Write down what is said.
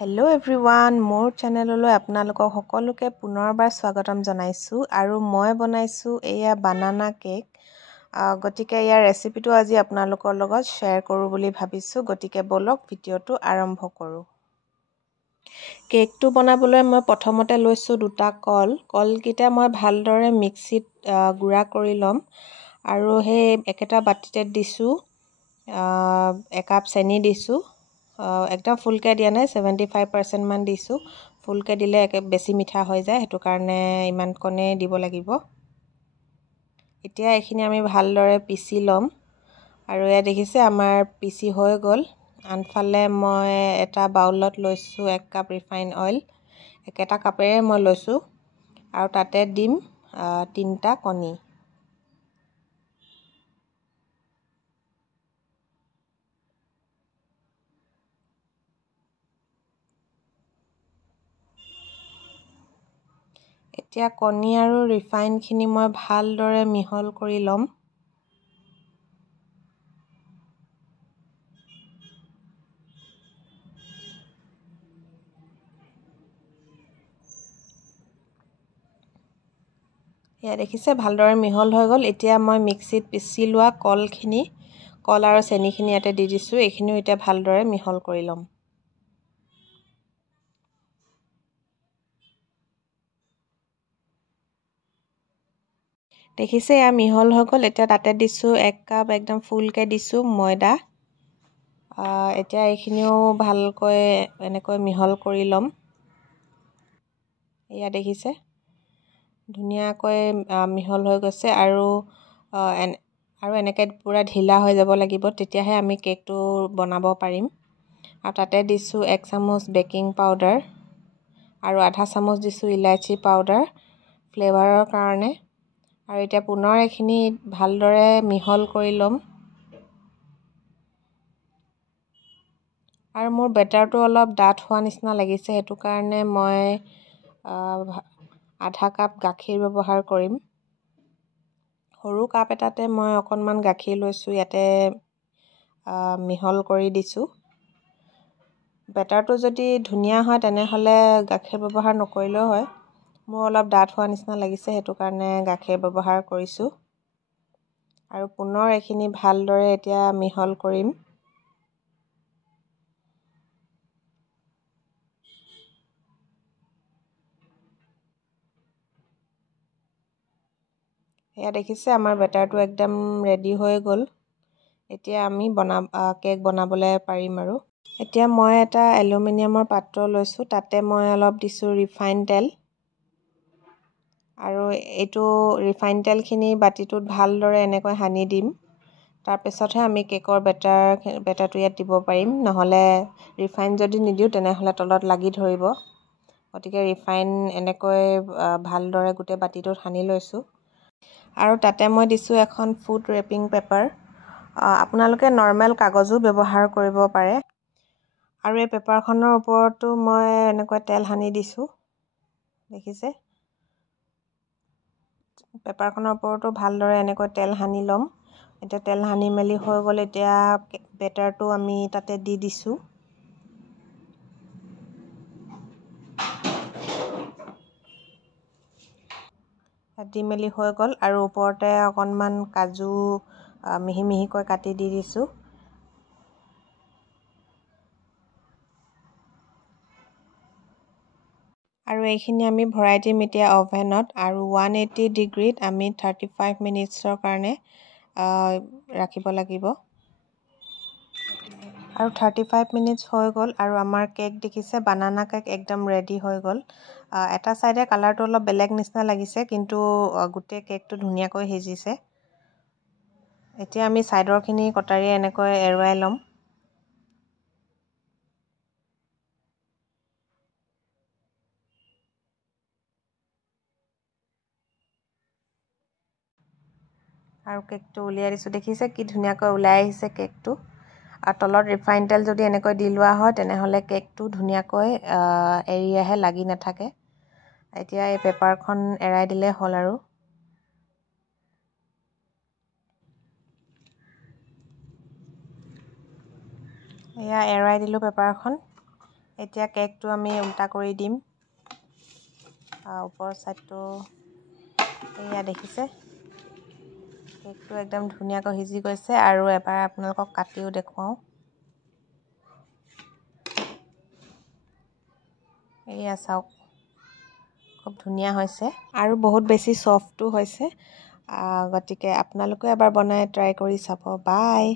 Hello' everyone, মোৰ চেনেললৈ আপোনালোকক সকলোকে পুনৰবাৰ স্বাগতম জনাইছোঁ আৰু মই বনাইছোঁ এয়া বানানা কেক। গতিকে ইয়াৰ ৰেচিপিটো আজি আপোনালোকৰ লগত শ্বেয়াৰ কৰোঁ বুলি ভাবিছোঁ। গতিকে ব'লক ভিডিঅ'টো আৰম্ভ কৰোঁ। কেকটো বনাবলৈ মই প্ৰথমতে লৈছোঁ দুটা কলকেইটা মই ভালদৰে মিক্সিত গুড়া কৰি ল'ম আৰু সেই একেটা বাতিতে দিছোঁ একাপ চেনি দিছোঁ। একদম ফুলকৈ দিয়া নাই, 75% মান দিছোঁ। ফুলকৈ দিলে বেছি মিঠা হৈ যায়, সেইটো কাৰণে ইমানকণেই দিব লাগিব। এতিয়া এইখিনি আমি ভালদৰে পিচি ল'ম আৰু এয়া দেখিছে আমাৰ পিচি হৈ গ'ল। আনফালে মই এটা বাউলত লৈছোঁ 1 কাপ ৰিফাইন অইল, একেটা কাপেৰে মই লৈছোঁ আৰু তাতে দিম 3টা কণী। এতিয়া কণী আৰু ৰিফাইনখিনি মই ভালদৰে মিহল কৰি ল'ম। এয়া দেখিছে ভালদৰে মিহল হৈ গ'ল। এতিয়া মই মিক্সিত পিচি লোৱা কল আৰু চেনিখিনি ইয়াতে দি দিছোঁ। এইখিনিও এতিয়া ভালদৰে মিহল কৰি ল'ম। দেখিছে এয়া মিহল হৈ গ'ল। এতিয়া তাতে দিছোঁ 1 কাপ একদম ফুলকৈ দিছোঁ ময়দা। এতিয়া এইখিনিও ভালকৈ এনেকৈ মিহল কৰি ল'ম। এয়া দেখিছে ধুনীয়াকৈ মিহল হৈ গৈছে আৰু এনেকৈ পূৰা ঢিলা হৈ যাব লাগিব, তেতিয়াহে আমি কেকটো বনাব পাৰিম। আৰু তাতে দিছোঁ 1 চামুচ বেকিং পাউডাৰ আৰু আধা চামুচ দিছোঁ ইলাইচি পাউডাৰ ফ্লেভাৰৰ কাৰণে। আৰু এতিয়া পুনৰ এইখিনি ভালদৰে মিহল কৰি ল'ম। আৰু মোৰ বেটাৰটো অলপ ডাঠ হোৱা নিচিনা লাগিছে, সেইটো কাৰণে মই আধা কাপ গাখীৰ ব্যৱহাৰ কৰিম। সৰু কাপ এটাতে মই অকণমান গাখীৰ লৈছোঁ, ইয়াতে মিহল কৰি দিছোঁ। বেটাৰটো যদি ধুনীয়া হয় তেনেহ'লে গাখীৰ ব্যৱহাৰ নকৰিলেও হয়। মোৰ অলপ ডাঠ হোৱা নিচিনা লাগিছে, সেইটো কাৰণে গাখীৰ ব্যৱহাৰ কৰিছোঁ। আৰু পুনৰ এইখিনি ভালদৰে এতিয়া মিহল কৰিম। এয়া দেখিছে আমাৰ বেটাৰটো একদম ৰেডি হৈ গ'ল। এতিয়া আমি কেক বনাবলৈ পাৰিম আৰু। এতিয়া মই এটা এলুমিনিয়ামৰ পাত্ৰ লৈছোঁ, তাতে মই অলপ দিছোঁ ৰিফাইন তেল আৰু এইটো ৰিফাইন তেলখিনি বাতিটোত ভালদৰে এনেকৈ সানি দিম। তাৰপিছতহে আমি কেকৰ বেটাৰটো ইয়াত দিব পাৰিম, নহ'লে ৰিফাইন যদি নিদিওঁ তেনেহ'লে তলত লাগি ধৰিব। গতিকে ৰিফাইন এনেকৈ ভালদৰে গোটেই বাতিটোত সানি লৈছোঁ। আৰু তাতে মই দিছোঁ এখন ফুড ৰেপিং পেপাৰ। আপোনালোকে নৰ্মেল কাগজো ব্যৱহাৰ কৰিব পাৰে। আৰু এই পেপাৰখনৰ ওপৰতো মই এনেকৈ তেল সানি দিছোঁ, দেখিছে। পেপাৰখনৰ ওপৰতো ভালদৰে এনেকৈ তেল সানি ল'ম। এতিয়া তেল সানি মেলি হৈ গ'ল। এতিয়া বেটাৰটো আমি তাতে দি দিছোঁ। দি মেলি হৈ গ'ল আৰু ওপৰতে অকণমান কাজু মিহি মিহিকৈ কাটি দি দিছোঁ। আৰু এইখিনি আমি ভৰাই দিম এতিয়া অভেনত আৰু 180 ডিগ্ৰীত আমি 35 মিনিটছৰ কাৰণে ৰাখিব লাগিব। আৰু 35 মিনিটছ হৈ গ'ল আৰু আমাৰ কেক দেখিছে বানানা কেক একদম ৰেডি হৈ গ'ল। এটা ছাইডে কালাৰটো অলপ বেলেগ নিচিনা লাগিছে, কিন্তু গোটেই কেকটো ধুনীয়াকৈ সিজিছে। এতিয়া আমি ছাইডৰখিনি কটাৰীয়ে এনেকৈ এৰুৱাই ল'ম। আৰু কেকটো উলিয়াই দিছোঁ, দেখিছে কি ধুনীয়াকৈ ওলাই আহিছে কেকটো। আৰু তলত ৰিফাইন তেল যদি এনেকৈ দি লোৱা হয় তেনেহ'লে কেকটো ধুনীয়াকৈ এৰি আহে, লাগি নাথাকে। এতিয়া এই পেপাৰখন এৰাই দিলে হ'ল আৰু। এয়া এৰাই দিলোঁ পেপাৰখন। এতিয়া কেকটো আমি উল্টা কৰি দিম। ওপৰৰ ছাইডটো এয়া দেখিছে, কেকটো একদম ধুনীয়াকৈ সিজি গৈছে। আৰু এবাৰ আপোনালোকক কাটিও দেখুৱাওঁ। এয়া চাওক, খুব ধুনীয়া হৈছে আৰু বহুত বেছি ছফ্টো হৈছে। গতিকে আপোনালোকে এবাৰ বনাই ট্ৰাই কৰি চাব। বাই।